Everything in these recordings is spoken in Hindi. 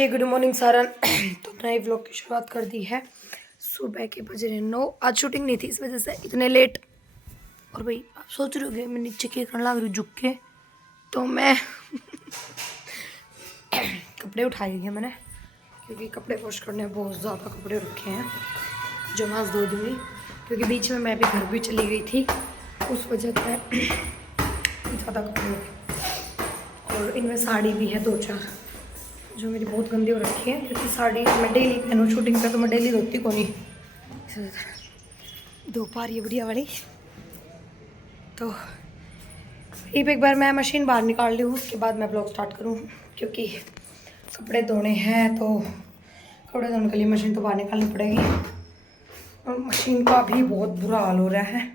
जी गुड मॉर्निंग सारन। तो नए व्लॉग की शुरुआत कर दी है। सुबह के बज रहे 9। आज शूटिंग नहीं थी इस वजह से इतने लेट। और भाई आप सोच रहे होगे मैं नीचे के करने लग रही झुक के, तो मैं कपड़े उठाए हैं मैंने, क्योंकि कपड़े वॉश करने बहुत ज़्यादा कपड़े रखे हैं जो मैं आज धो दूँगी। क्योंकि बीच में मैं भी घर भी चली गई थी, उस वजह से ज़्यादा कपड़े रखे। और इनमें साड़ी भी है 2-4 जो मेरी बहुत गंदी हो रखी है, क्योंकि साड़ी मैं डेली पहनूँ शूटिंग पे, तो मैं डेली धोती को नहीं। धो पा रही है बढ़िया वाली। तो एक बार मैं मशीन बाहर निकाल ली हूँ, उसके बाद मैं ब्लॉग स्टार्ट करूँ, क्योंकि कपड़े धोने हैं तो कपड़े धोने के लिए मशीन तो बाहर निकालनी पड़ेगी। और मशीन का भी बहुत बुरा हाल हो रहा है।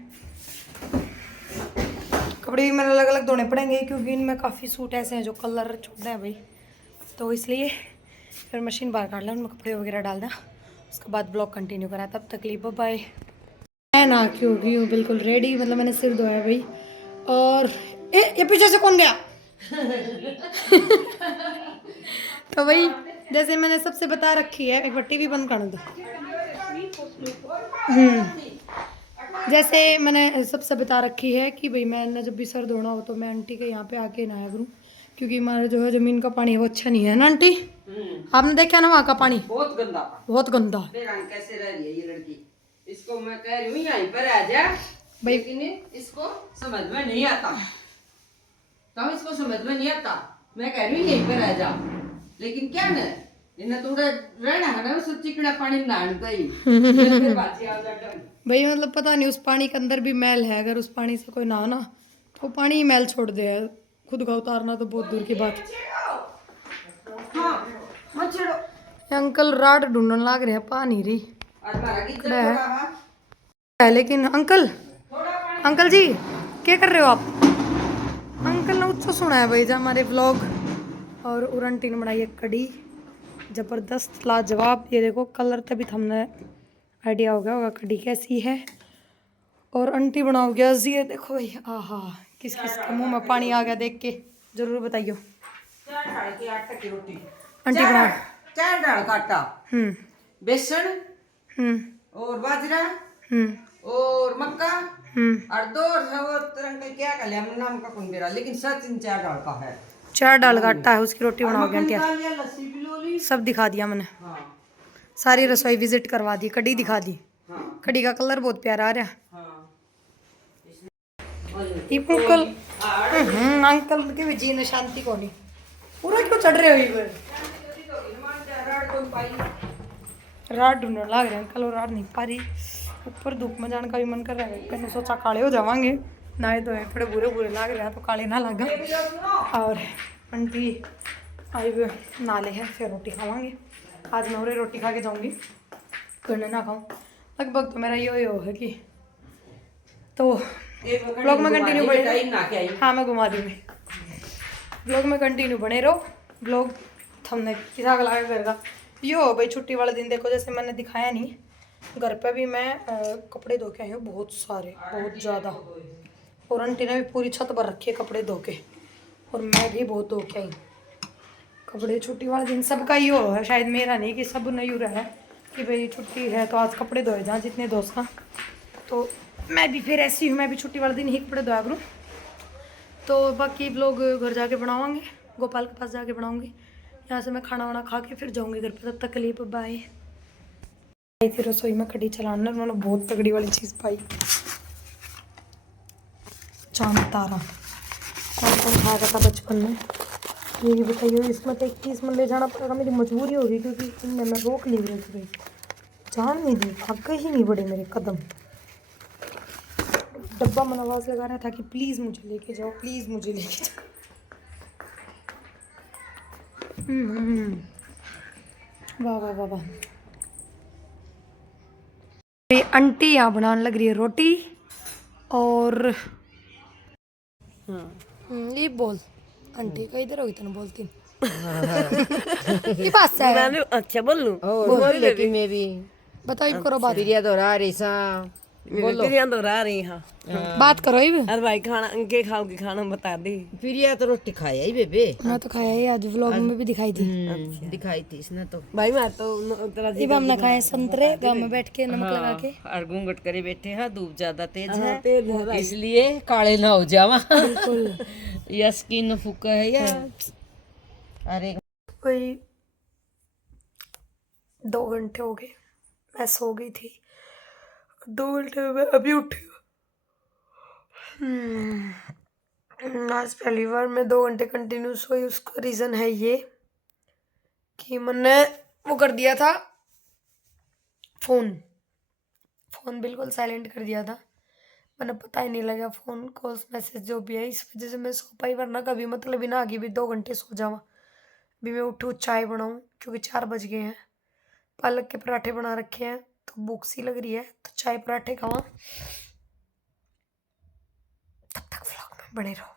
कपड़े भी मेरे अलग अलग धोने पड़ेंगे, क्योंकि इनमें काफ़ी सूट ऐसे हैं जो कलर छोड़ रहे हैं भाई, तो इसलिए फिर मशीन बाहर काट लें, उनमें कपड़े वगैरह डाल दें, उसके बाद ब्लॉग कंटिन्यू करा। तब तक लिए बाय। मैं ना क्योंकि हूँ बिल्कुल रेडी, मतलब मैंने सिर धोया भाई। और ये पीछे से कौन गया? तो भाई जैसे मैंने सबसे बता रखी है, एक बार टीवी बंद कर दो। जैसे मैंने सबसे बता रखी है कि भाई मैंने जब भी सर धोना हो तो मैं आंटी के यहाँ पे आके नहाया करूँ, क्योंकि हमारा जो है ज़मीन का पानी वो अच्छा नहीं है ना आंटी। आपने देखा ना वहाँ का पानी बहुत गंदा, बहुत गंदा। कैसे रह रही है ये लड़की? इसको मैं कह रही हूँ यहीं पर आ जा, लेकिन इसको समझ में नहीं आता। तो इसको समझ में नहीं आता, मैं कह रही हूँ यहीं पर आ जा, लेकिन क्या न इन्हें थोड़ा रहना है ना, सब चिकना पानी नहाने का ही। भाई मतलब पता नहीं उस पानी के अंदर भी मैल है, अगर उस पानी से कोई नहा ना तो पानी ही मैल छोड़ दे है, खुद का उतारना तो बहुत दूर की बात। अंकल राड ढूंढने लग रहे हैं, पा नहीं रही है। लेकिन अंकल जी क्या कर रहे हो आप? अंकल ने उत्सव सुना है भाई जो हमारे व्लॉग। और उरंटी ने बनाई है कड़ी, जबरदस्त लाजवाब। ये देखो कलर तभी थमने आइडिया हो गया होगा कड़ी कैसी है। और आंटी बनाओ गया ये देखो भाई, आहा किस किस के मुंह में पानी आ गया देख के, जरूर बताइयो। आंटी बनाओ 4 डाल का आटा, बेसन, और बाजरा, और मक्का, और 2 तरह का क्या कर लिया नाम का कौन बेरा, लेकिन सच इन 4 डाल का है। 4 डाल का आटा है, उसकी रोटी बनाओगे आंटी? सब दिखा दिया मैंने, सारी रसोई विजिट करवा दी, कड़ी दिखा दी। कड़ी का कलर बहुत प्यारा आ रहा है। अंकल अंकल के भी जी ने शांति को नहीं पूरा क्यों चढ़ रहे हो इधर? रात ढूंढने लग रहे हैं अंकल, और रात नहीं पा रही। ऊपर धूप में जाने का भी मन कर रहा है, मैंने सोचा काले हो जावांगे, नहाए तो थोड़े बुरे बुरे लग रहे हैं तो काले ना लगा। और आंटी आई हुए नाले हैं, फिर रोटी खावांगे। आज मैं और रोटी खा के जाऊँगी, करने ना खाऊँ लगभग। तो मेरा ये हो है कि तो ब्लॉग में कंटिन्यू बने रहो। हाँ मैं घुमा दूँगी, ब्लॉग में कंटिन्यू बने रहो। ब्लॉग थमने किसा लगा करेगा यो भाई। छुट्टी वाले दिन देखो, जैसे मैंने दिखाया नहीं, घर पे भी मैं कपड़े धो के आई हूँ बहुत सारे, बहुत ज़्यादा। और आंटी ने भी पूरी छत भर रखी है कपड़े धो के, और मैं भी बहुत धो के आई कपड़े। छुट्टी वाले दिन सबका ही हो है, शायद मेरा नहीं कि सब नहीं हो रहा है कि भाई छुट्टी है तो आज कपड़े धोए जहाँ जितने दोस्त का। तो मैं भी फिर ऐसी हूँ, मैं भी छुट्टी वाले दिन ही कपड़े धोया करूँ। तो बाकी लोग घर जाके बनावांगे, गोपाल के पास जाके बनाऊंगी। यहाँ से मैं खाना वाना खा के फिर जाऊंगी घर पे। तब तक के लिए बाय। आई थी रसोई में कड़ी चलाना, मैंने बहुत तगड़ी वाली चीज़ पाई, चांद तारा। कौन खाया था बचपन में, ये भी बताइए। इसमें तो 21 में ले जाना पड़ेगा, मेरी मजबूरी होगी, क्योंकि इनने मैं रोक ली रही थी, जान नहीं दी, आगे ही नहीं बढ़े मेरे कदम। डब्बा में आवाज़ लगा रहा था कि प्लीज़ मुझे लेके जाओ, प्लीज़ मुझे लेके जाओ। वाह वाह वाह वाह। मेरी आंटी यहाँ बनाने लग रही है रोटी। और ये बोल आंटी का इधर होगी तेन बोलती ये पास है। मैं भी अच्छा बोल लूं, बोल बेटी में भी बताओ करो बात। प्रिया दोहरा रही सा फिर तो रह रही हाँ बात करो ही अरे भाई खाना के खाओगी खाना बता दी फिर ये तो रोटी खाया ही बेबे। मैं तो खाया ही आज व्लॉग में भी दिखाई थी। दिखाई थी इसने तो। भाई मैं तो तेरा अब हमने खाए संतरे गांव में बैठ के नमक लगा के। और घूंघट करे बैठे हैं, धूप ज्यादा तेज है तेज है भाई। इसलिए काले ना हो जावा। या स्किन फुका है या अरे कोई 2 घंटे हो गए, मैं सो गई थी। 2 घंटे में अभी उठी हूँ। आज पहली बार मैं 2 घंटे कंटिन्यू सोई। उसका रीज़न है ये कि मैंने वो कर दिया था, फ़ोन बिल्कुल साइलेंट कर दिया था। मैंने पता ही नहीं लगा फ़ोन कॉल्स मैसेज जो भी है, इस वजह से मैं सो पाई। वरना कभी मतलब ही ना आगे भी 2 घंटे सो जावा। अभी मैं उठूँ चाय बनाऊँ क्योंकि 4 बज गए हैं। पालक के पराठे बना रखे हैं तो भूख सी लग रही है, तो चाय पराठे खावा। तब तक व्लॉग में बने रहो।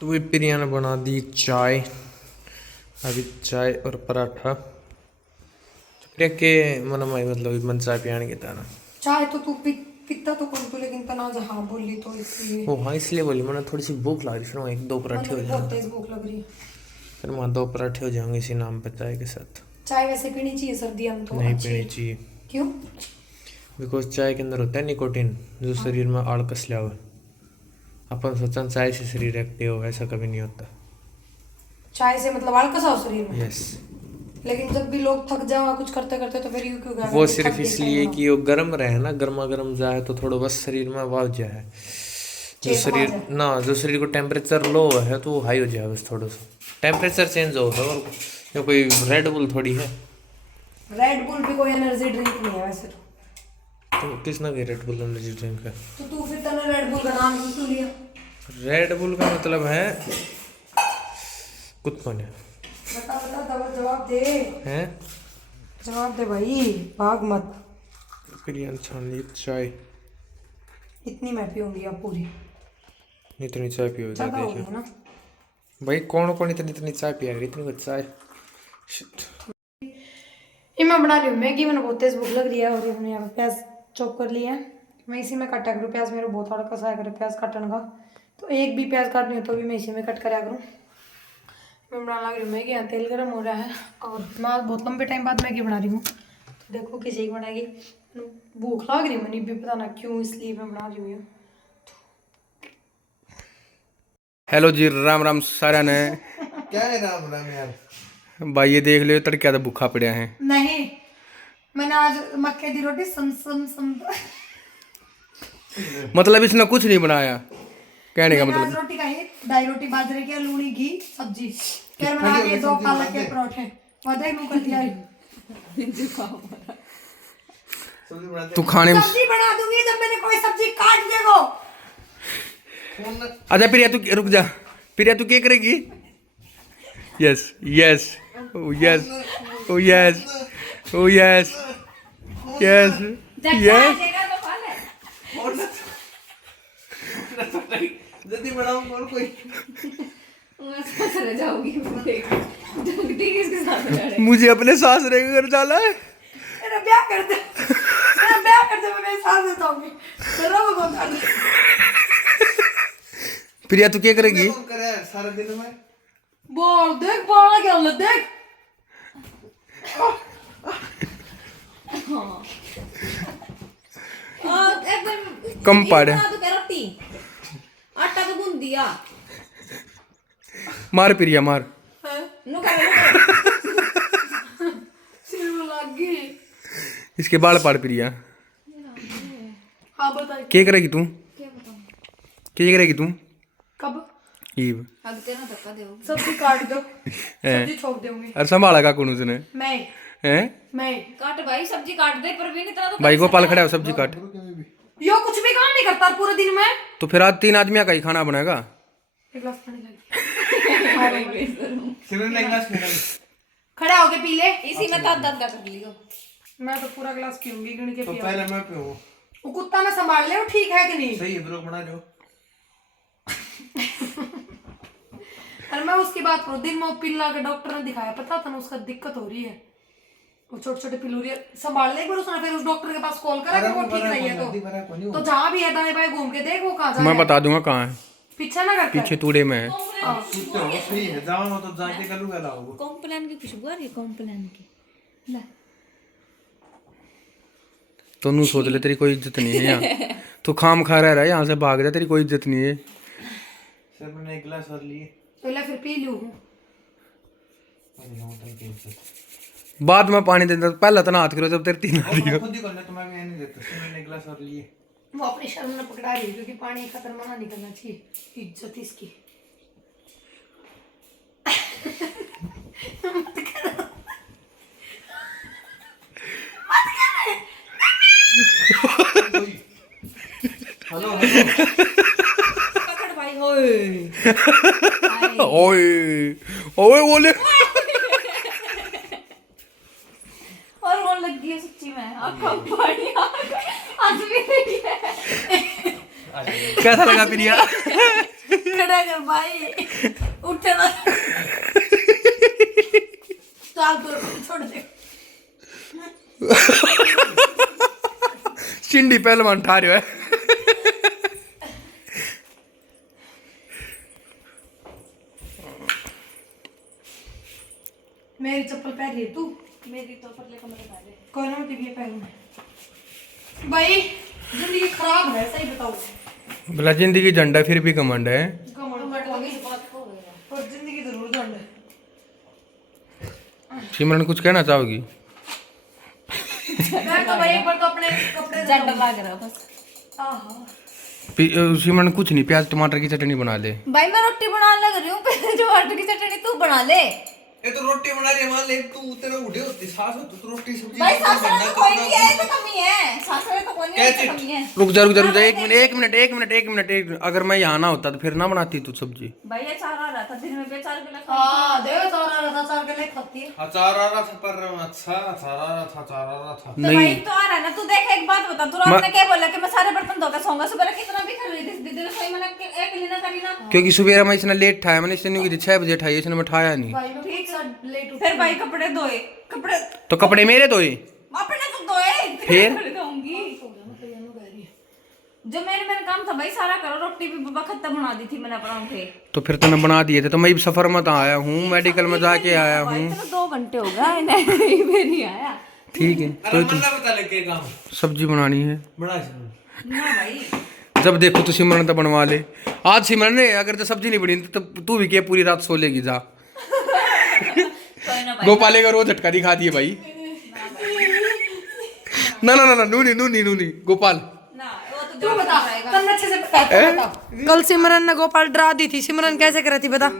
तो भी प्रिया ने बना दी चाय, अभी चाय और पराठा। तो प्रिया के मन में मतलब मन चाय पियाने की था ना। चाय तो तू पीता तो कौन तू, लेकिन तना जहाँ बोली तो इसलिए ओ हाँ इसलिए बोली, मैंने थोड़ी सी भूख लग रही, फिर वहाँ 1-2 पराठे हो बहुत जाएंगे। तेज भूख लग रही है। फिर वहाँ 2 पराठे हो जाएंगे इसी नाम पे चाय के साथ। चाय वैसे पीनी चाहिए सर्दियों में तो नहीं अच्छी पीनी है। चाहिए क्यों? बिकॉज चाय के अंदर होता है निकोटीन जो शरीर में आड़कस लावे। अपन सोचन चाय से शरीर एक्टिव हो, ऐसा कभी नहीं होता। चाय से मतलब आलकस आओ शरीर में। यस, लेकिन जब भी लोग थक जाओ कुछ करते करते तो फिर यूं क्यों कहते वो हैं, सिर्फ थक गए, इसलिए खाना। कि वो गर्म रहे ना, गर्मा गर्म जाए तो थोड़ा बस शरीर में वाव जाए। जो चेप आ शरीर जाए। ना, जो शरीर को टेम्परेचर लो है तो वो हाई हो जाए, बस थोड़ा सा टेम्परेचर चेंज हो। और ये कोई रेड बुल थोड़ी है। रेड बुल भी कोई एनर्जी ड्रिंक नहीं है वैसे तो किसने कही रेड बुल एनर्जी ड्रिंक है? तो तू फिर तने रेड बुल का नाम क्यों लिया? रेड बुल का मतलब है कुत्ता ने बता जवाब दे। हैं। जवाब दे भाई, भाग मत। प्रिया छान ली चाय, इतनी मैं पीऊंगी अब पूरी, इतनी चाय पियो ज्यादा हो जाके गई ना। भाई। कौन कौन इतनी इतनी चाय पिया, इतनी कुछ चाय। Shit. ये मैं बना रही हूँ मैगी। मैंने बहुत तेज भूख लग रही है और हमने यहाँ पे प्याज चॉप कर लिया है। मैं इसी में काटा करूँ प्याज, मेरे बहुत हड़का सा करे प्याज काटने का, तो एक भी प्याज काटनी हो तो भी मैं इसी में कट करा करूँ। मैं बनाने लग रही हूँ मैगी। यहाँ तेल गर्म हो रहा है और मैं आज बहुत लंबे टाइम बाद मैगी बना रही हूँ। तो देखो किसी की बनाएगी। भूख लग रही है मनी भी, पता ना क्यों, इसलिए मैं बना रही हूँ। हेलो जी, राम राम सारा ने। क्या है राम राम यार। भाई ये देख लो तड़के तो भूखा पड़ा है। नहीं, मैंने आज मक्के की रोटी सम मतलब इसने कुछ नहीं बनाया, कहने का मैंने आज मतलब। रोटी खाई, 2.5 रोटी बाजरे की, लूनी घी सब्जी, फिर बना के 2 पालक के पराठे। वजह मुंह कर दिया। तू खाने में सब्जी बना दूंगी जब मैंने कोई सब्जी काट देगो। अच्छा प्रिया तू रुक जा। प्रिया तू क्या करेगी? यस यस ओ यस ओ यस ओ यस यस यस। जल्दी बढ़ाओ कौन कोई। मुझे अपने सासरे के घर जाना है। मेरा ब्याह कर दे, मैं मेरे साथ रहता हूँ। चलो वो कौन कर दे। प्रिया तू क्या करेगी? कौन करे यार सारा दिन में। बोल देख बाला क्या ले देख। कम पाड़े आटा तो गूंद दिया मार प्रिया मार। सिर में लग गई। इसके बाल पाड़ प्रिया। हाँ बताइए क्या करेगी तू? क्या करेगी तू? कब? ईव सब्जी काट दो, सब्जी छोक दूंगी। अरे संभाला का कौन उसने? मैं काट भाई सब्जी काट दे पर भी नहीं तरह तो भाई गोपाल खड़ा हो सब्जी काट। यो कुछ भी काम नहीं करता पूरे दिन में। तो फिर आज 3 आदमी का ही खाना बनाएगा। एक गिलास पानी ला। सिमरन ने ग्लास पीना। खड़ा होके पी ले। इसी में दाद दाद कर लियो। मैं तो पूरा गिलास पीऊंगी, गिन के तो पिया। पहले मैं पीऊं। वो कुत्ता में संभाल ले, वो ठीक है कि नहीं? सही है ब्रो बना दो। अरे मैं उसकी बात करूँ, दिन में वो पिल्ला के डॉक्टर ने दिखाया, पता था ना उसका दिक्कत हो रही है। वो छोटे छोटे पिलूरिया संभाल ले एक बार उसने, फिर उस डॉक्टर के पास कॉल करा कि वो ठीक नहीं है तो जहाँ भी है दाएं बाएं घूम के देख वो कहाँ जा मैं बता दूंगा कहाँ है, पीछे ना करके पीछे तूड़े में है। सुनते हो सही है, जाओ तो जाके करूँगा लाओ। कॉम्प्लान की खुशबू आ रही है, कॉम्प्लान की। ला तो नू सोच ले तेरी कोई इज्जत नहीं है यहाँ, तू खाम खा रहा है यहाँ से भाग जा, तेरी कोई इज्जत नहीं है। सर मैंने एक गिलास और लिए। तो ले फिर पी लूँ। बाद में पानी देता, पहले तो ना हाथ करो जब तेरे 3 आ रही हो। खुद ही करना, तुम्हें मैं नहीं देता। सर मैंने एक गिलास और लिए। वो अपनी शर्म ने पकड़ा रही है क्योंकि पानी खतर मना नहीं करना चाहिए, इज्जत इसकी। हेलो पकड़ भाई होए। ओए ओए बोले और वो लग गई है सच्ची में, आँखों में पानी आ गया, आज भी नहीं है। कैसा लगा प्रिया? खड़ा कर भाई, उठे ना। चाल तो छोड़ दे। चिंडी पहलवान ठा रहे है। मेरी चप्पल पहन रही है तू, मेरी तो पतले कमरे में है। कोई ना मैं पहनूं भाई। जिंदगी खराब है सही बताओ। भला जिंदगी झंडा फिर भी कमांड है। कमर लगी और जिंदगी जरूर झंड है। सिमरन कुछ कहना चाहोगी? मैं तो भाई एक बार तो अपने कपड़े झंडा लग रहा है बस। आहा सिमरन कुछ नहीं, प्याज टमाटर की चटनी बना ले। भाई मैं रोटी बनाने लग रही हूँ, पहले जो आटे की चटनी तू बना ले। ये तो रोटी बना रही है, मान ले तू तेरा उठे होती सास हो तो रोटी सब्जी भाई बनना सासरे में तो कोई नहीं है, तो कमी है। सासरे में तो कोई नहीं है, तो कमी है। रुक जा एक मिनट, अगर मैं यहाँ ना होता तो फिर ना बनाती तू सब्जी। भाई ये चार आ रहा था दिन में, बेचार के लिए हां देखो सारा रहा था, चार के ले खाती है। अचार आ रहा था पर अच्छा अचार आ रहा था, अचार आ रहा था। तो भाई तो आ रहा है ना। तू देख एक बात बता, तू रात में क्या बोला कि मैं सारे बर्तन धोकर सोऊंगा, सुबह कितना भी कर रही थी दीदी रसोई में, एक लीना करी ना। क्योंकि सुबह मैं इसने लेट ठाया, मैंने इसने 6 बजे ठाई, इसने मैं ठाया नहीं। भाई मैं ठीक से लेट उठी। फिर भाई कपड़े धोए, कपड़े तो कपड़े मेरे धोए अपने तो धोए, फिर? धोऊंगी। जो मैंने काम था भाई सारा करो। रोटी भी बखत बना दी थी मैंने अपना उठे। तो फिर तूने बना दिए थे। तो मैं सफर में तो आया हूँ, मेडिकल में जाके आया हूँ। इतना 2 घंटे हो गए नहीं आया। ठीक है अरे मन्ना बता लगे काम सब्जी बनानी है बड़ा ना भाई जब देखो तो सिमरन तो बनवा ले। आज सिमरन ने अगर तो सब्जी नहीं बनी तो तू भी क्या पूरी रात सो लेगी जा। कोई ना भाई। गोपाले का रोज झटका दिखा दिए भाई। ना ना ना नूनी गोपाल ना वो तो तू जो बता तन्ने अच्छे से बता। कल सिमरन ने गोपाल डरा दी थी। सिमरन कैसे करी थी बता।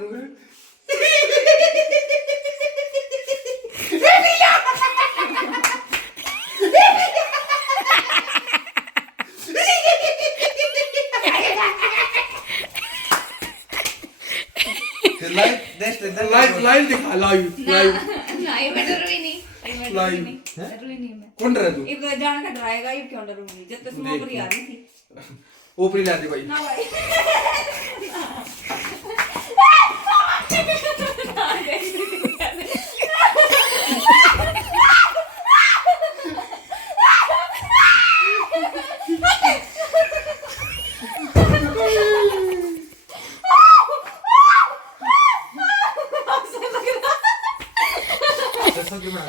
लाइव दिखा लाइव ना ये मैं डरूंगी नहीं, मैं डरूंगी नहीं, डरूंगी नहीं मैं। कौन डरा तू? एक जान का डराएगा, ये क्यों डरूंगी जब तक नौकरी आ रही थी। ऊपरी ला दे भाई। ना भाई सब्जी बना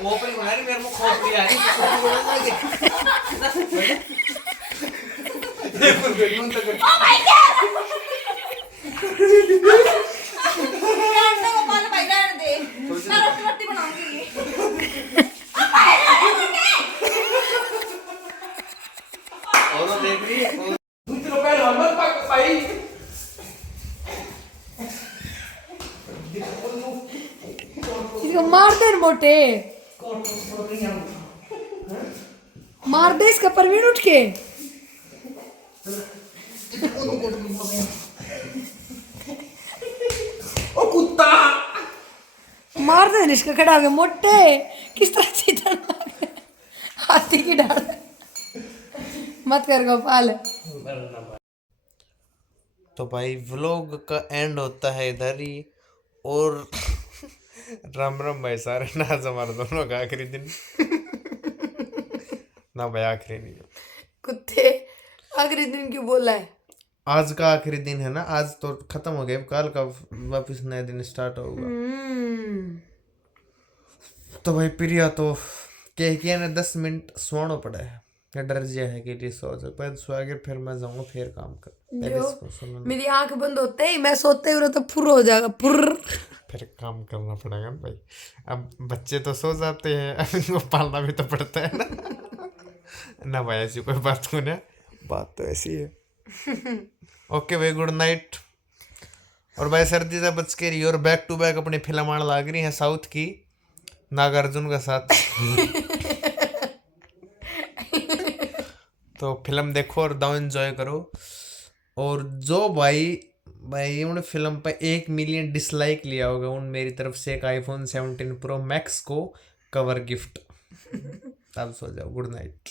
खोपड़ी बना रही मेरे को खोपड़ी आ रही रोटी बनाऊंगी। और देख रही है इसको मार दे मोटे, मार दे इसका परवीन उठ के। ओ कुत्ता मार दे इसका खड़ा हो गया मोटे। किस तरह सीधा हाथी की डाल मत कर गोपाल। तो भाई व्लॉग का एंड होता है इधर ही। और राम राम भाई सारे ना, आज हमारे दोनों का आखिरी दिन। ना भाई आखिरी नहीं, कुत्ते आखिरी दिन क्यों बोला है? आज का आखिरी दिन है ना, आज तो खत्म हो गया, कल का वापस नया दिन स्टार्ट होगा। तो भाई प्रिया तो कह के ना 10 मिनट सोना पड़ा है, या डर जिया है कि लिए सो जाए, पर सो आगे फिर मैं जाऊंगा फिर काम कर। पहले इसको सुनना, मेरी आंख बंद होते ही मैं सोते हुए तो फुर हो जाएगा, फुर। फिर काम करना पड़ेगा ना भाई। अब बच्चे तो सो जाते हैं, अब इनको पालना भी तो पड़ता है ना। ना भाई ऐसी कोई बात हो ना, बात तो ऐसी है। ओके भाई, गुड नाइट। और भाई सर्दी से बच के रही, और बैक टू बैक अपनी फिल्म आने लग रही है साउथ की, नागार्जुन का साथ। तो फिल्म देखो और दाव एंजॉय करो। और जो भाई उन्होंने फिल्म पे 1 मिलियन डिसलाइक लिया होगा, उन मेरी तरफ से एक iPhone 17 Pro Max को कवर गिफ्ट। तब सो जाओ, गुड नाइट।